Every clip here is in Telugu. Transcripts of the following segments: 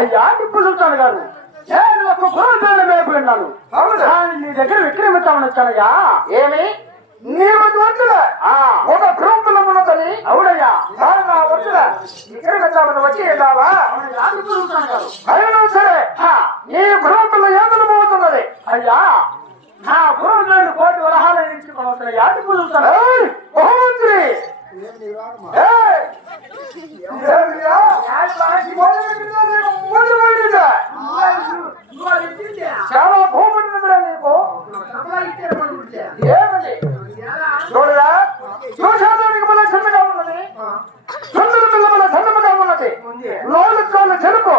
అయ్యా టిప్పు సుల్తాన్ గారు. నేను ఒక మేపుకున్నాను అవును. కానీ నీ దగ్గర విక్రమిస్తామని వచ్చానయ్యా. ఏమి? నీవు వచ్చుల ఆ, ఒక ఉన్నదని అవునయ్యా. నా వచ్చుల వచ్చి అయినా సరే నీ గ్రూపులో ఏమని పోతున్నది? అయ్యా నా గురువు గారు కోటి వరహాలు ఎంచుకోవచ్చునయ్యా టిప్పు సుల్తాన్ గారు. ఏయ్, మహామంత్రి ఏయ్, ఏమిరా? ముందు పడిందా? చాలా భూమి ఉందిరా నీకు ఏమది చూడరా చూసేదానికి మన చిన్నగా ఉన్నది చంద్రుల పిల్ల మన సన్నముగా ఉన్నది లోలు కాళ్ళు చెరుపు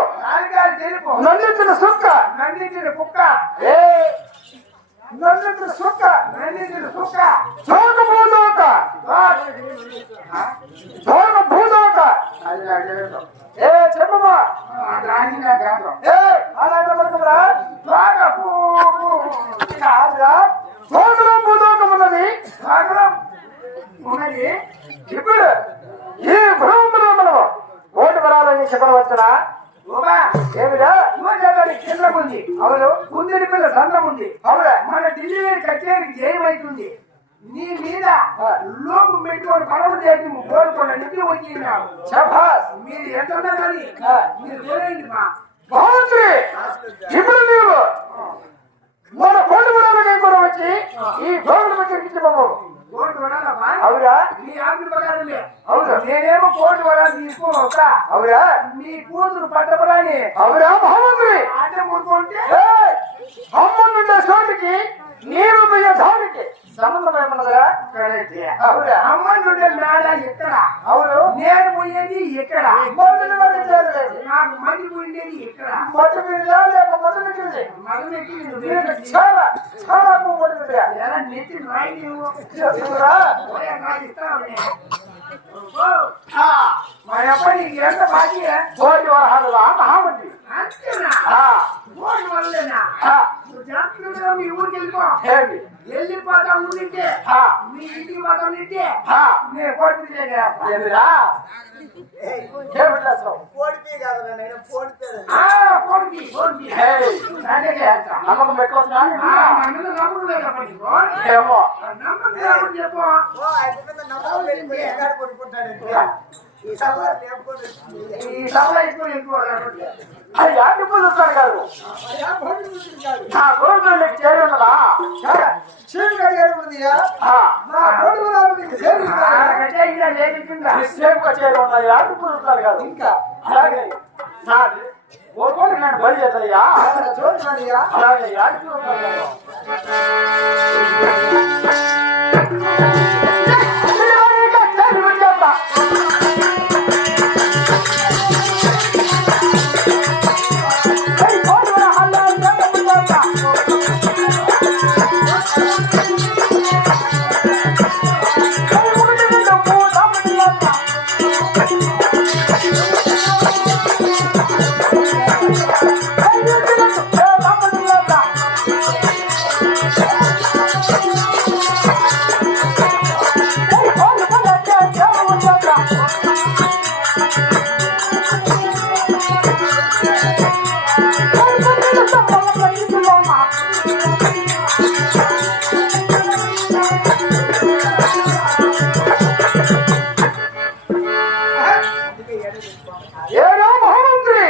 నన్నించిన సుక్క ఏ నన్నించిన సుక్క చోక భూదోక చోక భూదోక ఏ చెప్పమ్మా. ఏ అలాగే పడుతుందిరా కాదురా చోకలో భూదోకం ఉన్నది ఇప్పుడు ఈ భూమిలో మనం ఓటు వరాలని చెప్పవచ్చునా ఏమిరా? అవును కుందిరి పిల్ల సందం ఉంది. అవునా? మన ఢిల్లీ కచేరీ జయమైతుంది నీ మీద లోపు పెట్టుకొని పనులు చేసి కోరుకున్న నిధి వచ్చినావు. శభాస్ మీరు ఎంత ఉన్నా కానీ మీరు చూడండి మా. మహామంత్రి ఇప్పుడు నీవు మన కోటి కూడా వచ్చి ఈ భూమిని వచ్చి ఇచ్చిపోము అవునా మీ ఆజ్ఞ ప్రకారమే అవును. నేనేమో కోటి వరాలు తీసుకోవచ్చా అవునా మీ కూతురు పట్టపురాని. అవునా మహామంత్రి! ఆట ముడుకుంటే ఏయ్! అమ్మనుండే చోటికి ఏమన్నదిరా అవునా? మేడ ఎక్కడ అవును? నేను పోయేది ఎక్కడ మొదటి వాడి చేరలేదు. నాకు మంది పోయిండేది ఎక్కడ మొదటి మీద లేక నీకు వేసి చాలా చాలా పువ్వు పడుతుందిరా ఎలా నెత్తి రాయి నాకు ఇస్తావునే. ఓ, మా అప్ప నీకు ఎంత బాకీ? కోటి వరహాలు మహామంత్రి అంతేనా? జాగ్రత్తగా మీ ఊరికి వెళ్ళిపో. వెళ్ళిపోతా ఆ, మీ ఇంటికి పోతా ఆ, నేను చేస్తా. నమ్మకం పెట్టుకోవచ్చునా? నమ్మకం నమ్మకం చెప్పు. ఈ సభలో ఎక్కువ లేకపోతే. అయ్యా టిప్పు చూస్తాను గారు నా గోవిందుడు నీకు చేరి ఉన్నదా? ఆ, ఆ, గట్టిగా ఇంకా లేకుంటుందా? సేపుగా చేరి ఉన్నాయా టిప్పు చూస్తాను గారు ఇంకా. అలాగే. ఓ కోటి నేను బలి చేద్దయ్యా అలాగే అయ్యా, టిప్పు ఏడో మహామంత్రి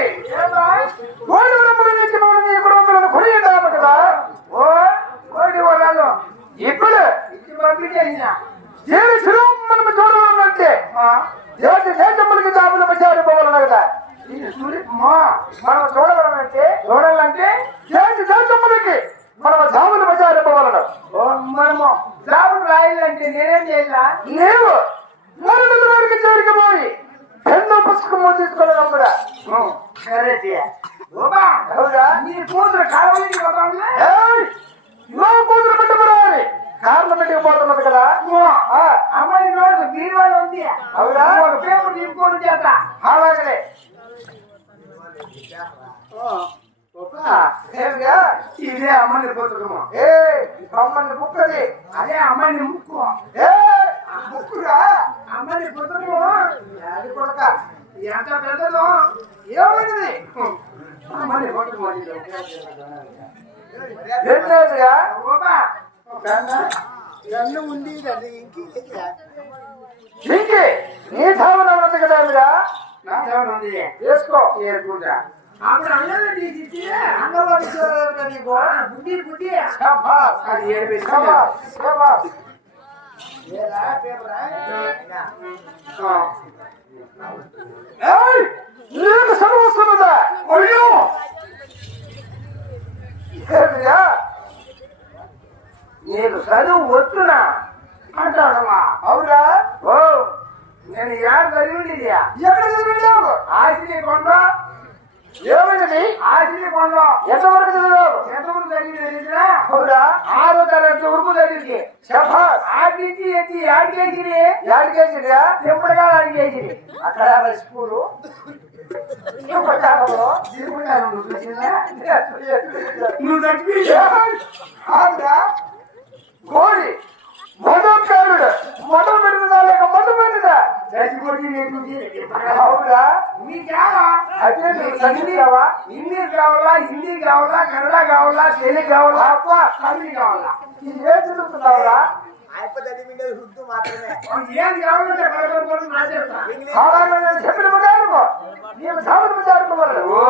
ఓడి బ్రహ్మను నుంచి మనం ఈ కుటుంబాలను కొనియండాము కదా? ఓ, కోటి వరాలు. ఇప్పుడు. ఏడు శిరోమణము చూడవాలంటే ఆ, దేశ దేశములకి జాబులు ప్రచారం పోవాలన్న కదా? మనం చూడవాలంటే చూడాలంటే దేశ దేశములకి మనం జాబులు ప్రచారం పోవాలను ఓ, మనము జాబులు రాయాలంటే నేనేం చేయాలా? నీవు మరణ వారికి చేరుకుపోయి నీ కూతురు కావాలని పోతాంలే ఏయ్! నా కూతురు పెట్టుకురావాలి కార్ల పెట్టుకు పోతున్నది కదా. ఆ, అమ్మాయి నోడు బీరువాలో ఉంది. అవునా? ఒక పేపర్ తీసుకోని చేత. అలాగనే. ఆ, ఏమిగా? ఇదే అమ్మాయిని పుస్తకము ఏ అమ్మని బుక్కది అదే అమ్మాయిని ముక్కు. ఏ బుక్కురా అమ్మాయిని పుస్తకము అది కొడక. ఎంత పెద్దదో? కొట్టు మళ్ళీ ఏంటయ్యా బాబా గన్ను ఉంది అది. ఇంకి ఇంకి? నీ ధావన ఉన్నది కదా మీరా నా దేవన ఉంది. వేసుకో. ఏరుకుంటా. అప్పుడు అన్నది తీసి అంగన్వాడి నీకు? బుద్ధి బుద్ధి అది ఏడు శభాష్ శభాష్. చదువు వస్తున్నదా అయ్యో ఏమిరా నీకు చదువు వస్తున్నా అంటాడమ్మా అవునా ఓ నేను యాడ్ ఎక్కడ చదివావు ఆశని కొండ ఏమైంది? ఆశని కొండ ఎంతవరకు ఎంతమంది చదివింది తెలిసినా? అవునా? ఆరో తరగతి వరకు చదివింది. శభాష్! ఆటి నుంచి ఎత్తి యాడికేసిరా చెంపడగా అడిగేసింది అక్కడ స్కూలు నువ్వు తప్పి ఆవిడ కోడి! చదివినావా ఇంగ్లీష్ కావాలా? హిందీ కావాలా? కన్నడ కావాలా? తెలుగు కావాలా? అబ్బా! తమిళ కావాలా? ఇది ఏం చదువుతున్నావురా అయిపోతుంది మీద హుద్దు మాత్రమే. ఏది కావాలంటే పదకొండు పదకొండు రాసేస్తా అలాగే నేను చెప్పిన ప్రకారము నీవు సాగుడు ప్రచారం ఓ!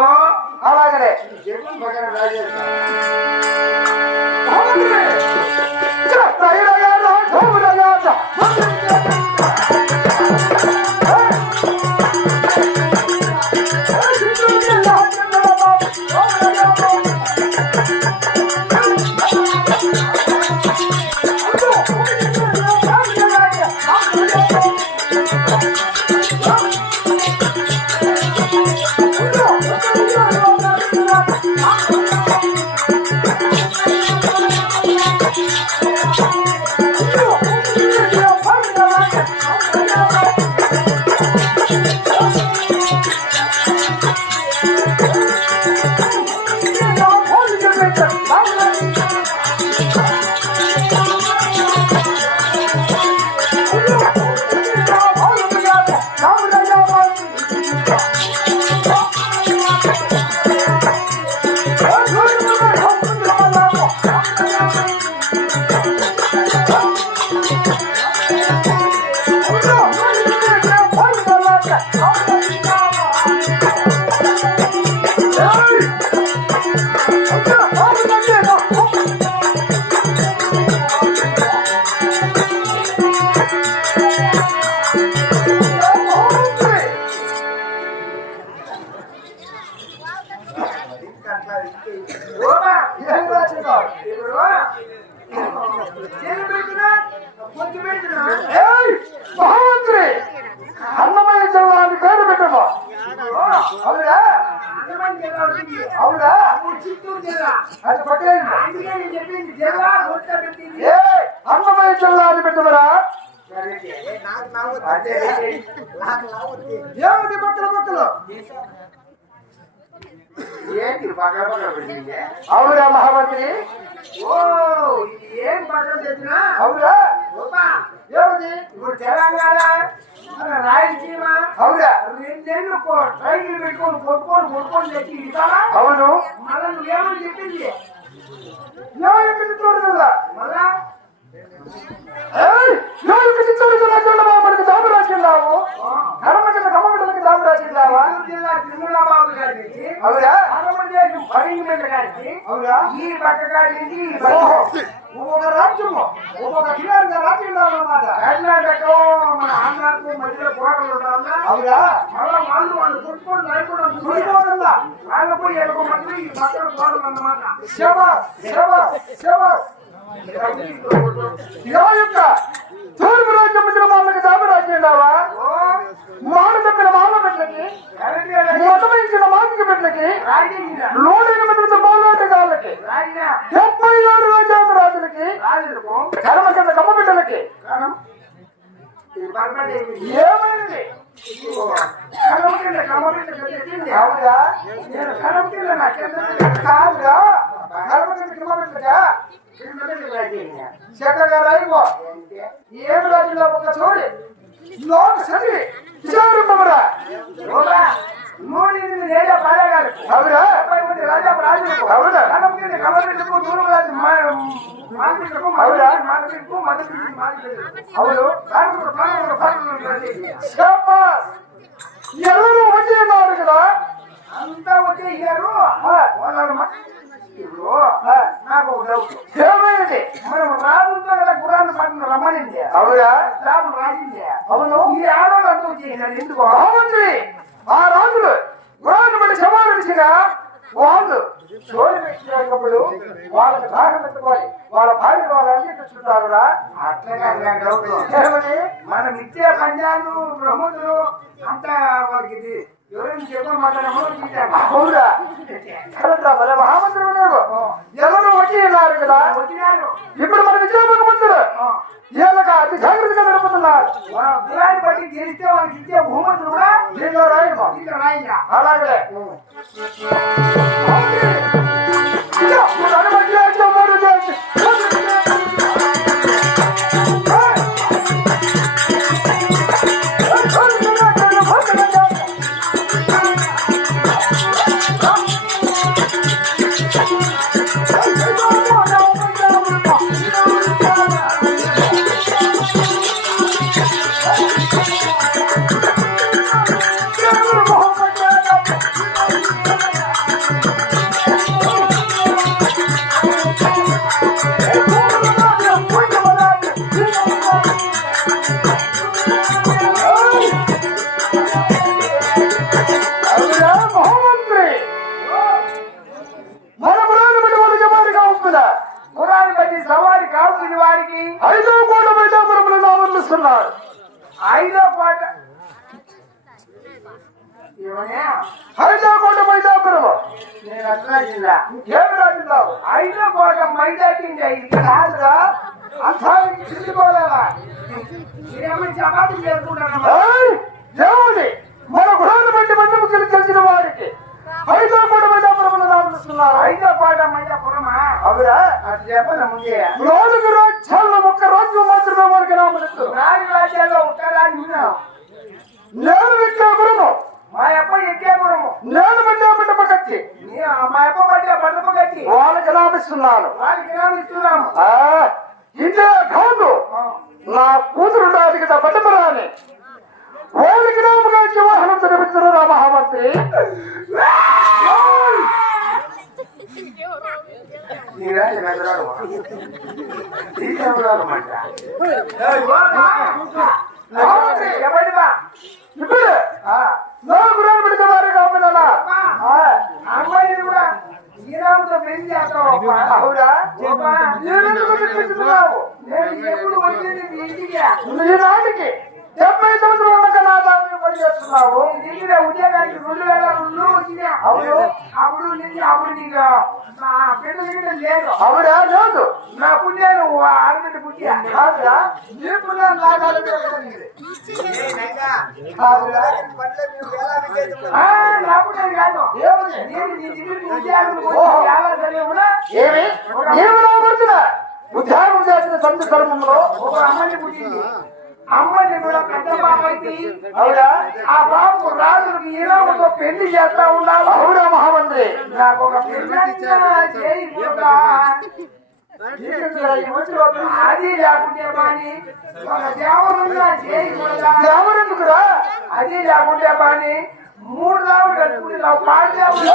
అలాగనే. చెప్పు పక్కన கேட்டா అన్నమయ్య జిల్లా అని పెట్టమరా ఏమిటి పక్కల పక్కలు అవునా మహామంత్రి? ఓ ఇది ఏం పక్కన అవునా? ఓమా ఏమిటి? ఇప్పుడు తెలంగాణ రాయలసీమ అవునా? రెండేళ్ళు ట్రైన్లు పెట్టుకొని కొట్టుకొని కొట్టుకొని తెచ్చి ఇస్తారా అవును. మళ్ళీ నువ్వేమని చెప్పింది? ಯಾಕೆ ನಿಂತ್ಕೊಂಡಿರಲ್ಲ ಮಲ್ಲ మళ్ళా ఏయ్, ఎవరికి చిత్తూరు జిల్లా జిల్లా మనకి జాబు రాసిన్నావు కడమ కింద కమ్మ బిడ్డలకి జాబు రాసిన్నావా చిత్తూరు జిల్లా తిరుమలబాబు గారికి అవునా ఆంధ్రప్రదేశ్ పరింగిమెంట్ గారికి అవునా ఈ పక్క కాడి నుంచి ఈ పక్క ఓహో ఒక్కొక్క రాజ్యము ఒక్కొక్క కిలారిగా రాజ్యం అన్నమాట కర్ణాటక మన ఆంధ్రాకు మధ్యలో కోటలు ఉండాలా అవునా మళ్ళా వాళ్ళు వాళ్ళు కొట్టుకొని నైపుణ్యం చూసుకోవడంలా వాళ్ళ పోయి ఎలుకోమంటే ఈ పక్కన కోటలు అన్నమాట శబాస్ శబాస్ శబాస్ ఇలా యొక్క తూర్పు రాజ్యం వచ్చిన వాళ్ళకి జాబు రాసిన్నావా ఓ మాట చెప్పిన మామ పెట్టలకి మతమించిన మాటకి పెట్టలకి లోడైన మీద బాలోటి గాళ్ళకి డెబ్బై ఆరు రాజ్యాంగ రాజులకి కర్మ కింద కమ్మ బిడ్డలకి ఏమైంది? కర్మ కింద కమ్మ బిడ్డ నేను కింద నా కింద కాదురా కర్మ కింద కమ్మ ఏం రాజులో ఒక చోడి లోటు చదివి విచారింపమరా ఓరా, నూరు పాడగారు అవునా మంది రాజా రాజులకు అవునా? కడపకి కమలకు నూరు రాజు మాంత్రికు అవునా? మాంత్రికు మదతికి మాంత్రికు అవును శాబాస్. ఎవరు వచ్చి ఉన్నారు కదా అంతా వచ్చి ఇయ్యారు వాళ్ళ ఇప్పుడు నాకు ఒక డౌట్ ఏమైంది? మనం రాజుతో కదా గుర్రాన్ని పట్టిన రమ్మనింది. అవునా రాజు రాజింది అవును. ఈ ఆడవాళ్ళు అంటూ చేసినారు ఎందుకో? బాగుంది ఆ రాజులు గురాన్ని బట్టి సమావేశిగా వాళ్ళు చోటు పెట్టినప్పుడు వాళ్ళకి దాహం పెట్టుకొని వాళ్ళ భార్య వాళ్ళని తెచ్చుకుంటారురా అట్లా కాదు నాకు డౌట్ మనం ఇచ్చే పంజాలు బ్రహ్మతులు అంతా వాళ్ళకి ఇది ఎవరైనా చెప్పని మాట్లాడమో చూశాను అవునా కరెక్టా మరి మహామంత్రి ఉన్నాడు ఎవరు వచ్చి ఉన్నారు కదా వచ్చినారు ఇప్పుడు మన విజయముఖ మంత్రులు వీళ్ళకి అతి జాగ్రత్తగా నడుపుతున్నారు గురాన్ని బట్టి గెలిస్తే నామర్లుస్తున్నారు ఐదో పాట. ఏమన్నా ఐదో కోట మైదాపురం. నేను అట్లా జిల్లా ఏమి రాజున్నావు ఐదో కోట మైదాటింది ఇది కాదురా. అంతానికి తిరిగిపోలేవా మీరేమో చపాతీ చేసుకుంటారా ఏయ్! మన గృహాన్ని బట్టి మండపం తెలిసిన వారికి ఐదో కోట మైదాపురంలో నామర్లుస్తున్నారు ఐదో కోట మైదాపురమా అవునా? అది చెప్పదా ముందే. నాలుగు రాజ్యాల్లో ఒక్క రాజ్యం మాత్రమే వారికి నామరుస్తారు నాలుగు రాజ్యాల్లో ఉత్తరాన్ని ఉన్నాం. నేను విద్యా గురుము మా అప్ప గురము నేను విద్యా మండప కట్టి నీ- మా అప్ప పట్టే పడప కట్టి వాళ్ళకి నామిస్తున్నాను వారికి నామ ఇస్తున్నాము ఆ, ఇదే కాదు నా కూతురు నాది కదా పట్టమరాని వాళ్ళకి నామగా వివాహం జరిపిస్తున్నారు మహామంత్రి. ఈ రాజు నగరాలు ఈ కూడా శ్రీరాముతో పెళ్ళి చేస్తావు అవునా? నేనెందుకు చెప్తున్నావు నేను ఎప్పుడు వచ్చింది మీ ఇంటికి? ఈనాటికి డెబ్బై సంవత్సరాల నా దాన్ని పని చేస్తున్నావు. ఢిల్లీలో ఉద్యోగానికి రెండు వేల రెండు అవును. అప్పుడు నుంచి అప్పుడు నీకు నా బిడ్డ గిడ్డ లేదు. అవునా? లేదు. నా పుణ్యాలు ఆరుగంట పుట్టియా కాదురా. నీ పుణ్యం నా కాలం కాదు? నేను దగ్గరికి ఉద్యోగం కూడా ఏమి? చేసిన సంత ధర్మంలో ఒక అమ్మని పుట్టింది. అమ్మని కూడా పెద్ద బాబు అయితే అవునా? ఆ బాబు రాజుకి ఈరాముతో పెళ్ళి చేస్తా ఉండాలి? అవునా మహామంత్రి? నాకు ఒక చేయకూడదా? అది లేకుంటే బాని ఒక చేయకూడదా ఎవరెందుకురా అది లేకుంటే బాని మూడు దావులు కట్టుకుని నా పాడు దేవుడు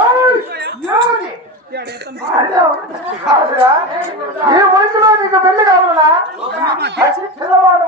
కాదురా. ఈ వయసులో నీకు పెళ్ళి కావాలనా? అసి పిల్లవాడు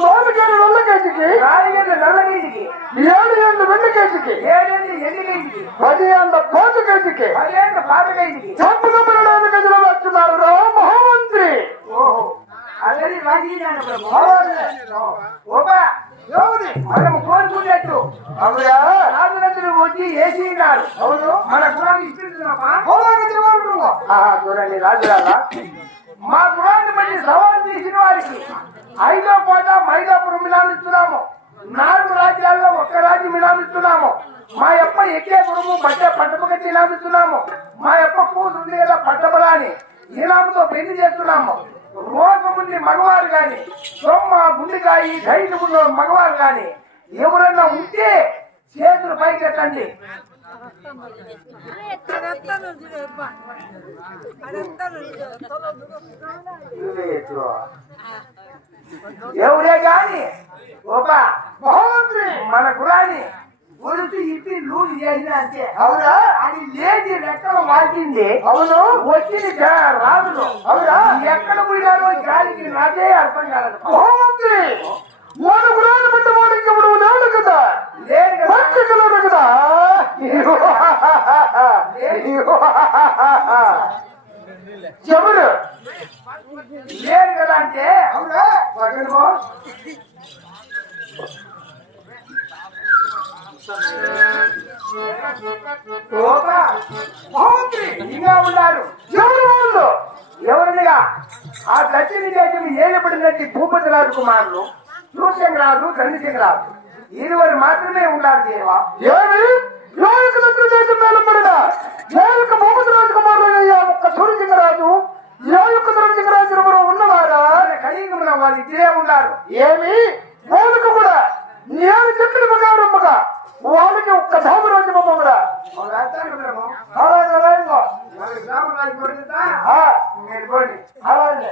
లోను కేసు నల్ల కేసుకి నాలుగేళ్ళు నల్ల మీదికి ఏడు ఏళ్ళు వెండి కేసుకి. ఏడేళ్ళు ఎండి మీదికి పది ఏళ్ళ పోతు కేసుకి. పదేళ్ళు పాత మీదికి చంపుల బిడ్డలు గదిలో వచ్చున్నారు రా మహామంత్రి. ఓహో. అందరి రాజీనాడు ప్రభు మనం కోరుకున్నట్టు అవునా? రాజులందరూ వచ్చి వేసినారు అవును. మన కులాన్ని ఇస్తున్నామా ఆహా, చూడండి రాజురాలా మా కులాన్ని బట్టి సవాల్ చేసిన వారికి ఐదో పూట మైదాపురం మిలామిస్తున్నాము. నాలుగు రాజ్యాల్లో ఒక్క రాజ్యం మిలామిస్తున్నాము. మా యొక్క ఎక్కే గురువు బట్టే పట్టపగతి ఇలామిస్తున్నాము మా యొక్క కూతురు లేదా పట్టబలాని ఇలాంతో పెళ్ళి చేస్తున్నాము. రోగముంది మగవారు కాని సొమ్మ గుండెకాయి ధైర్యం ఉన్న మగవారు కాని ఎవరన్నా ఉంటే చేతులు పైకెట్టండి ఎవరే గాని? ఒక మహోమంత్రి మన కురాని గురించి ఇప్పి లూజ్ చేసిన అంతే. అవునా? అది లేచి రెక్కలు వాల్చింది. అవును. వచ్చింది రాజులు. అవునా? ఎక్కడ పోయినారో గాలికి నాకే అర్థం కాలేదు. మహామంత్రి మన గురాన్ని బిడ్డ వాడికి ఇప్పుడు కదా? లేదు కదా. పచ్చికలు కదా లేదు కదా అంటే అవునా ఇంకా ఉన్నారు ఎవరు వాళ్ళు ఎవరినిగా ఆ దక్షిణ దేశం ఏయబడినట్టు భూపతి రాజు కుమారులు సూర్యంగరాజు చంద్రశేఖరాజు ఇరువురు మాత్రమే ఉన్నారు దేవా. ఏమి? ఏక దగ్గర దేశం మేలపడిన? ఏక మొహమ్మద్ రాజు కుమారుడు ఒక్క సూర్యసింగరాజు ఏ యొక్క సూర్యసింగరాజు ఎవరు ఉన్నవారా కలియుగంలో వారు ఇద్దరే ఉన్నారు. ఏమి? వాళ్ళకు కూడా. నేను చెప్పిన ప్రకారముగా వాళ్ళకి ఒక్క వాళ్ళు అర్థాలు బ్రహ్మ. అలాగే అలాగే.